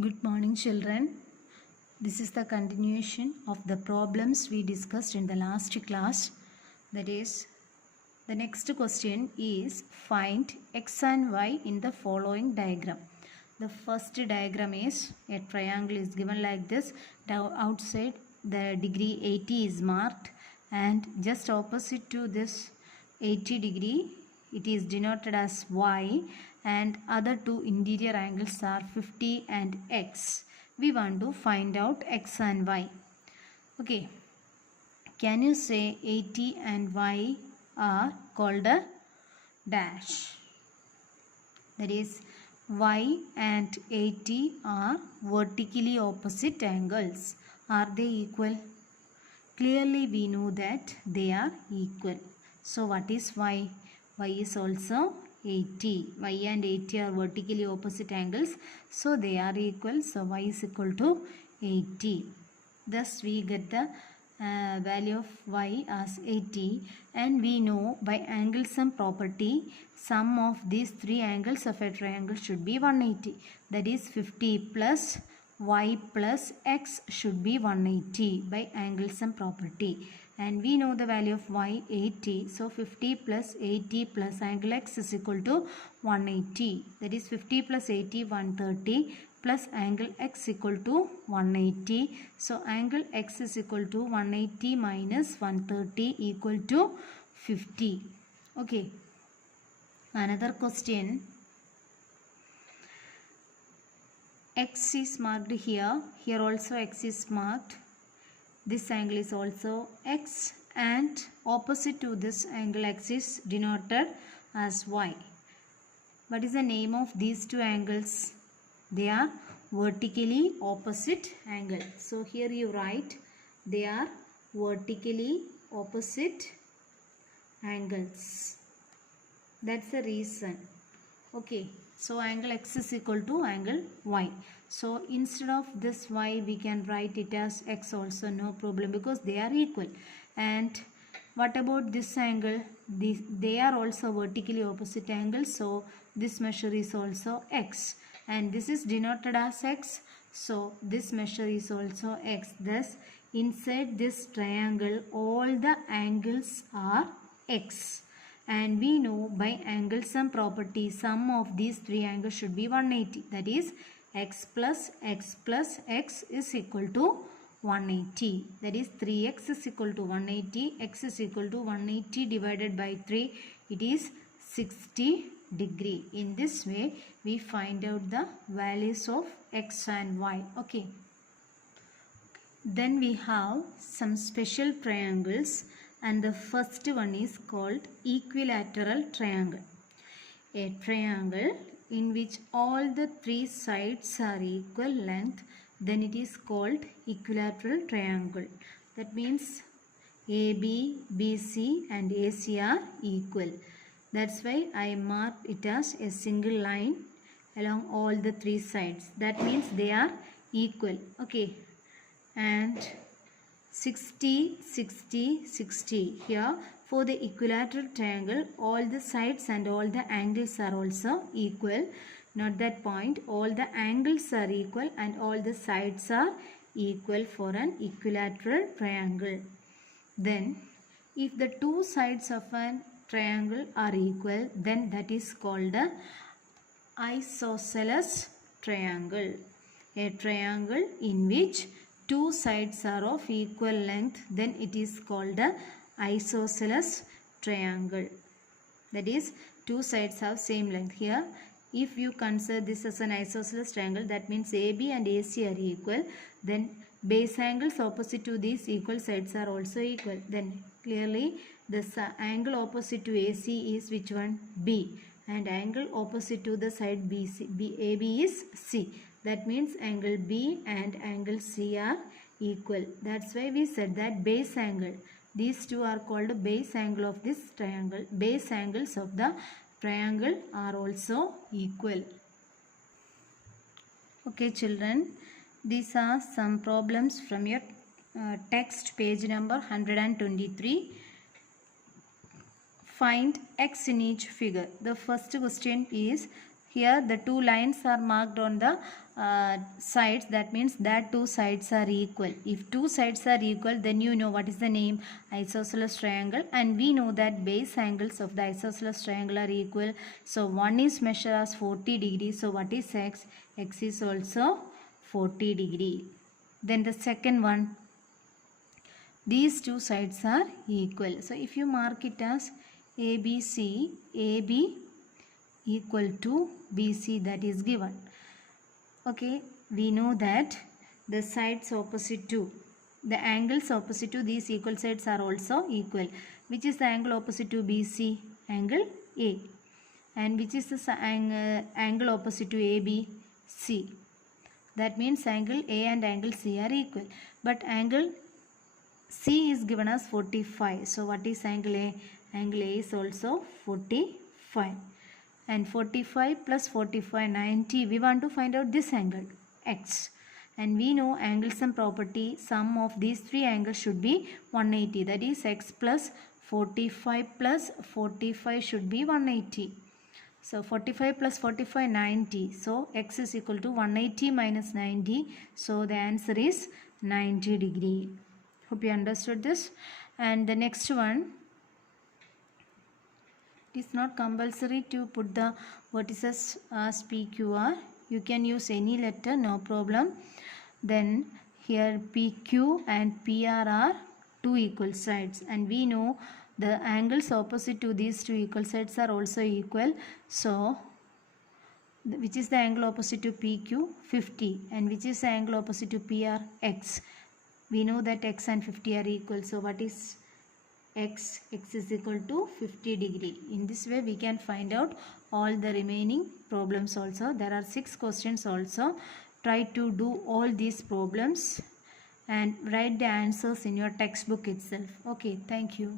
Good morning, children. This is the continuation of the problems we discussed in the last class. That is, the next question is find x and y in the following diagram. The first diagram is a triangle is given like this. Outside the degree 80 is marked, and just opposite to this 80 degree it is denoted as y, and other two interior angles are 50 and x. We want to find out x and y. Okay, can you say 80 and y are called a dash? That is, y and 80 are vertically opposite angles. Are they equal? Clearly we know that they are equal. So what is y? Y is also 80. Y and 80 are vertically opposite angles. So they are equal. So y is equal to 80. Thus we get the value of y as 80, and we know by angle sum property sum of these three angles of a triangle should be 180. That is 50 plus y plus x should be 180 by angle sum property, and we know the value of y 80. So 50 plus 80 plus angle x is equal to 180. That is 50 plus 80 130 plus angle x equal to 180. So angle x is equal to 180 minus 130 equal to 50. Okay. Another question. X is marked here. Here also x is marked. This angle is also x, and opposite to this angle x is denoted as y. What is the name of these two angles? They are vertically opposite angle. So here you write they are vertically opposite angles. That's the reason. Okay. So angle x is equal to angle y. So instead of this y we can write it as x also, no problem, because they are equal. And what about this angle? They are also vertically opposite angles. So this measure is also x. And this is denoted as x. So this measure is also x. Thus inside this triangle all the angles are x. And we know by angle sum property sum of these three angles should be 180. That is x plus x is equal to 180. That is 3x is equal to 180. X is equal to 180 divided by 3. It is 60 degree. In this way we find out the values of x and y. Okay. Then we have some special triangles, and the first one is called equilateral triangle. A triangle in which all the three sides are equal length, then it is called equilateral triangle. That means AB, BC and AC are equal. That's why I marked it as a single line along all the three sides. That means they are equal. Okay. And 60, 60, 60. Here for the equilateral triangle all the sides and all the angles are also equal. Not that point, all the angles are equal and all the sides are equal for an equilateral triangle. Then if the two sides of a triangle are equal, then that is called a isosceles triangle. A triangle in which two sides are of equal length, then it is called a isosceles triangle. That is, two sides have same length. Here if you consider this as an isosceles triangle, that means AB and AC are equal. Then base angles opposite to these equal sides are also equal. Then clearly this angle opposite to AC is which one? B, and angle opposite to the side AB is C. That means angle B and angle C are equal. That's why we said that base angle. These two are called base angle of this triangle. Base angles of the triangle are also equal. Okay children, these are some problems from your text, page number 123. Find x in each figure. The first question is here the two lines are marked on the sides. That means that two sides are equal. If two sides are equal, then you know what is the name? Isosceles triangle. And we know that base angles of the isosceles triangle are equal. So one is measured as 40 degrees. So what is x? X is also 40 degree. Then the second one, these two sides are equal. So if you mark it as ABC, AB equal to BC, that is given. Okay, we know that the sides opposite to, the angles opposite to these equal sides are also equal. Which is the angle opposite to BC? Angle A. And which is the angle opposite to AB? C. That means angle A and angle C are equal. But angle C is given as 45. So what is angle A? Angle A is also 45. And 45 plus 45, 90. We want to find out this angle, X. And we know angle-sum property, sum of these three angles should be 180. That is X plus 45 plus 45 should be 180. So 45 plus 45, 90. So X is equal to 180 minus 90. So the answer is 90 degree. Hope you understood this. And the next one, it is not compulsory to put the vertices as PQR. You can use any letter, no problem. Then here PQ and PR are two equal sides. And we know the angles opposite to these two equal sides are also equal. So which is the angle opposite to PQ? 50. And which is the angle opposite to PR? X. We know that X and 50 are equal. So what is X? X is equal to 50 degree. In this way we can find out all the remaining problems also. There are 6 questions also. Try to do all these problems and write the answers in your textbook itself. Okay, thank you.